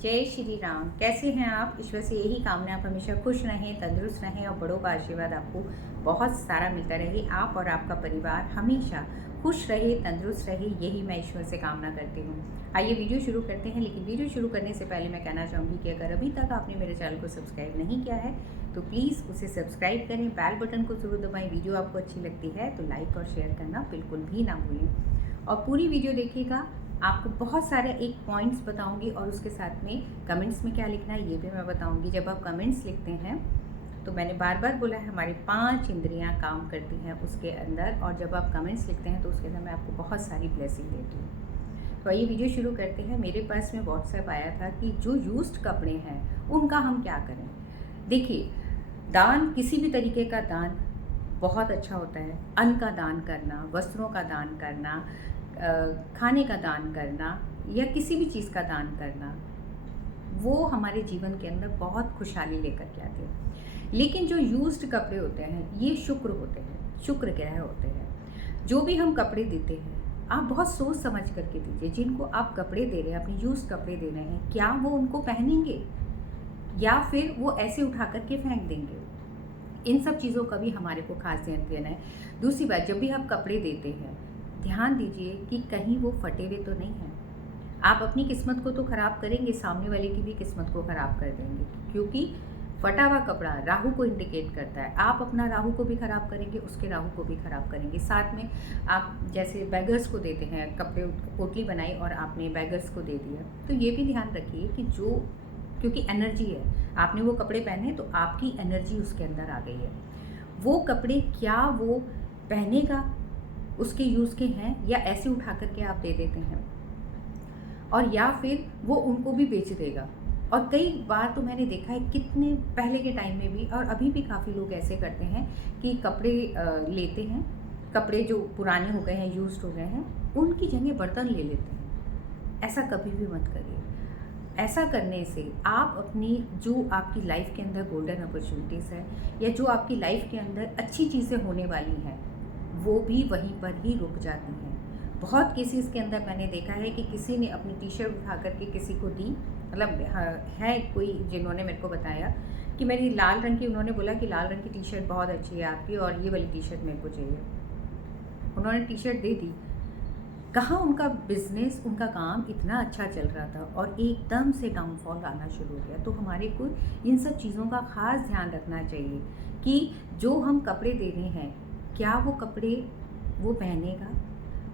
जय श्री राम। कैसे हैं आप? ईश्वर से यही कामना आप हमेशा खुश रहें, तंदुरुस्त रहें और बड़ों का आशीर्वाद आपको बहुत सारा मिलता रहे। आप और आपका परिवार हमेशा खुश रहे, तंदुरुस्त रहे, यही मैं ईश्वर से कामना करती हूँ। आइए वीडियो शुरू करते हैं। लेकिन वीडियो शुरू करने से पहले मैं कहना चाहूँगी कि अगर अभी तक आपने मेरे चैनल को सब्सक्राइब नहीं किया है तो प्लीज़ उसे सब्सक्राइब करें, बेल बटन को ज़रूर दबाएँ। वीडियो आपको अच्छी लगती है तो लाइक और शेयर करना बिल्कुल भी ना भूलें और पूरी वीडियो देखिएगा। आपको बहुत सारे एक पॉइंट्स बताऊंगी और उसके साथ में कमेंट्स में क्या लिखना है ये भी मैं बताऊंगी। जब आप कमेंट्स लिखते हैं तो मैंने बार बार बोला है हमारी 5 इंद्रियां काम करती हैं उसके अंदर, और जब आप कमेंट्स लिखते हैं तो उसके अंदर मैं आपको बहुत सारी ब्लेसिंग देती हूँ। तो आइए वीडियो शुरू करते हैं। मेरे पास में व्हाट्सएप आया था कि जो यूज्ड कपड़े हैं उनका हम क्या करें। देखिए, दान किसी भी तरीके का दान बहुत अच्छा होता है। अन्न का दान करना, वस्त्रों का दान करना, खाने का दान करना या किसी भी चीज़ का दान करना, वो हमारे जीवन के अंदर बहुत खुशहाली लेकर के आते हैं। लेकिन जो यूज्ड कपड़े होते हैं ये शुक्र होते हैं, शुक्र ग्रह होते हैं। जो भी हम कपड़े देते हैं आप बहुत सोच समझ करके दीजिए। जिनको आप कपड़े दे रहे हैं, अपने यूज्ड कपड़े दे रहे हैं, क्या वो उनको पहनेंगे या फिर वो ऐसे उठा करके फेंक देंगे। इन सब चीज़ों का भी हमारे को खास ध्यान देना है। दूसरी बात, जब भी आप कपड़े देते हैं ध्यान दीजिए कि कहीं वो फटे हुए तो नहीं हैं। आप अपनी किस्मत को तो ख़राब करेंगे, सामने वाले की भी किस्मत को ख़राब कर देंगे, क्योंकि फटा हुआ कपड़ा राहु को इंडिकेट करता है। आप अपना राहु को भी ख़राब करेंगे, उसके राहु को भी ख़राब करेंगे। साथ में आप जैसे बैगर्स को देते हैं, कपड़े पोटली बनाई और आपने बैगर्स को दे दिया, तो ये भी ध्यान रखिए कि जो, क्योंकि एनर्जी है, आपने वो कपड़े पहने तो आपकी एनर्जी उसके अंदर आ गई है। वो कपड़े क्या वो पहनेगा, उसके यूज़ के हैं, या ऐसे उठा करके आप दे देते हैं, और या फिर वो उनको भी बेच देगा। और कई बार तो मैंने देखा है, कितने पहले के टाइम में भी और अभी भी काफ़ी लोग ऐसे करते हैं कि कपड़े लेते हैं, कपड़े जो पुराने हो गए हैं, यूज्ड हो गए हैं, उनकी जगह बर्तन ले लेते हैं। ऐसा कभी भी मत करिए। ऐसा करने से आप अपनी, जो आपकी लाइफ के अंदर गोल्डन अपॉर्चुनिटीज़ है या जो आपकी लाइफ के अंदर अच्छी चीज़ें होने वाली हैं वो भी वहीं पर ही रुक जाती हैं। बहुत केसेस के अंदर मैंने देखा है कि किसी ने अपनी टी शर्ट उठा करके किसी को दी, मतलब है कोई जिन्होंने मेरे को बताया कि मेरी लाल रंग की, उन्होंने बोला कि लाल रंग की टी शर्ट बहुत अच्छी है आपकी और ये वाली टी शर्ट मेरे को चाहिए। उन्होंने टी शर्ट दे दी। कहाँ उनका बिजनेस, उनका काम इतना अच्छा चल रहा था और एकदम से डाउनफॉल आना शुरू हो गया। तो हमारे को इन सब चीज़ों का ख़ास ध्यान रखना चाहिए कि जो हम कपड़े दे रहे हैं क्या वो कपड़े वो पहनेगा।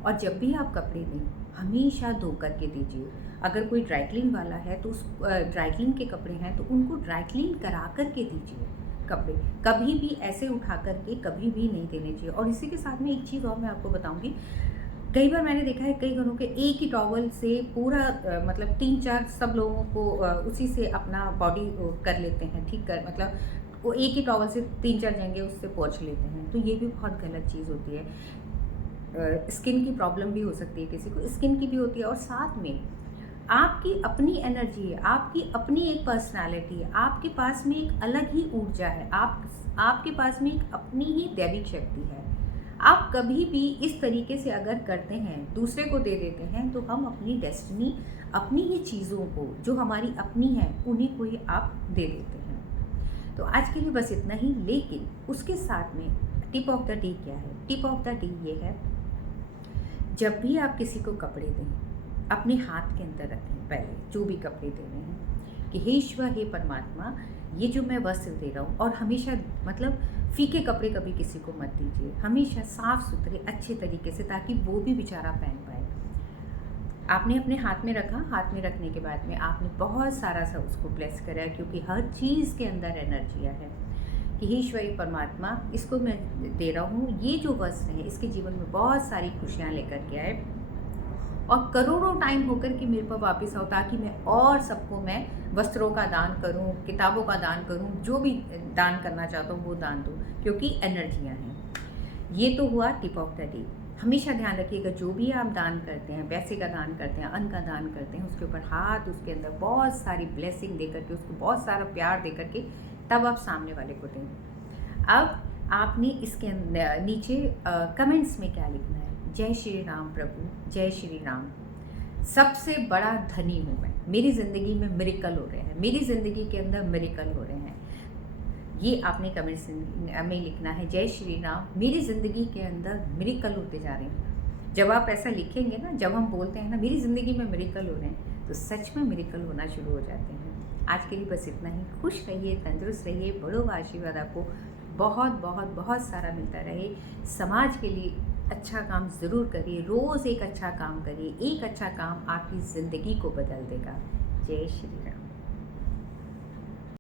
और जब भी आप कपड़े दें हमेशा धो करके दीजिए। अगर कोई ड्राई क्लीन वाला है तो उस ड्राई क्लीन के कपड़े हैं तो उनको ड्राई क्लीन करा करके दीजिए। कपड़े कभी भी ऐसे उठा करके कभी भी नहीं देने चाहिए। और इसी के साथ में एक चीज़ और मैं आपको बताऊंगी, कई बार मैंने देखा है कई घरों के एक ही टॉवल से पूरा मतलब 3-4 सब लोगों को उसी से अपना बॉडी कर लेते हैं, ठीक कर, मतलब वो एक ही टॉवल से 3-4 जगह उससे पोंछ लेते हैं। तो ये भी बहुत गलत चीज़ होती है। स्किन की प्रॉब्लम भी हो सकती है, किसी को स्किन की भी होती है। और साथ में आपकी अपनी एनर्जी है, आपकी अपनी एक पर्सनालिटी है, आपके पास में एक अलग ही ऊर्जा है, आपके पास में एक अपनी ही दैविक शक्ति है। आप कभी भी इस तरीके से अगर करते हैं, दूसरे को दे देते हैं, तो हम अपनी डेस्टिनी, अपनी ही चीज़ों को जो हमारी अपनी है उन्हीं को ही आप दे देते हैं। तो आज के लिए बस इतना ही। लेकिन उसके साथ में टिप ऑफ द डे क्या है? टिप ऑफ द डे ये है, जब भी आप किसी को कपड़े दें अपने हाथ के अंदर रखें पहले, जो भी कपड़े दे रहे हैं, कि हे ईश्वर, हे परमात्मा, ये जो मैं वस्त्र दे रहा हूँ, और हमेशा मतलब फीके कपड़े कभी किसी को मत दीजिए, हमेशा साफ़ सुथरे अच्छे तरीके से, ताकि वो भी बेचारा पहन पाए। आपने अपने हाथ में रखा, हाथ में रखने के बाद में आपने बहुत सारा सा उसको ब्लेस करा, क्योंकि हर चीज़ के अंदर एनर्जियाँ है कि हे ईश्वरी परमात्मा, इसको मैं दे रहा हूँ, ये जो वस्त्र है इसके जीवन में बहुत सारी खुशियाँ लेकर के आए और करोड़ों टाइम होकर के मेरे पर वापस आओ, ताकि मैं और सबको मैं वस्त्रों का दान करूं, किताबों का दान करूं, जो भी दान करना चाहता हूं वो दान दूं, क्योंकि एनर्जियां हैं। ये तो हुआ टिप ऑफ द डे। हमेशा ध्यान रखिएगा, जो भी आप दान करते हैं, पैसे का दान करते हैं, अन्न का दान करते हैं, उसके ऊपर हाथ, उसके अंदर बहुत सारी ब्लेसिंग दे करके, उसको बहुत सारा प्यार दे करके तब आप सामने वाले को दें। अब आपने इसके नीचे कमेंट्स में क्या लिखना है? जय श्री राम प्रभु, जय श्री राम। सबसे बड़ा धनी हूँ मैं, मेरी ज़िंदगी में मिरेकल हो रहे हैं, मेरी ज़िंदगी के अंदर मिरेकल हो रहे हैं। ये आपने कमेंट्स में लिखना है, जय श्री राम, मेरी ज़िंदगी के अंदर मिरेकल होते जा रहे हैं। जब आप ऐसा लिखेंगे ना, जब हम बोलते हैं ना मेरी ज़िंदगी में मिरेकल हो रहे हैं, तो सच में मिरेकल होना शुरू हो जाते हैं। आज के लिए बस इतना ही। खुश रहिए, तंदुरुस्त रहिए, बड़ों का आशीर्वाद आपको बहुत बहुत बहुत सारा मिलता रहे। समाज के लिए अच्छा काम ज़रूर करिए, रोज़ एक अच्छा काम करिए। एक अच्छा काम आपकी ज़िंदगी को बदल देगा। जय श्री राम।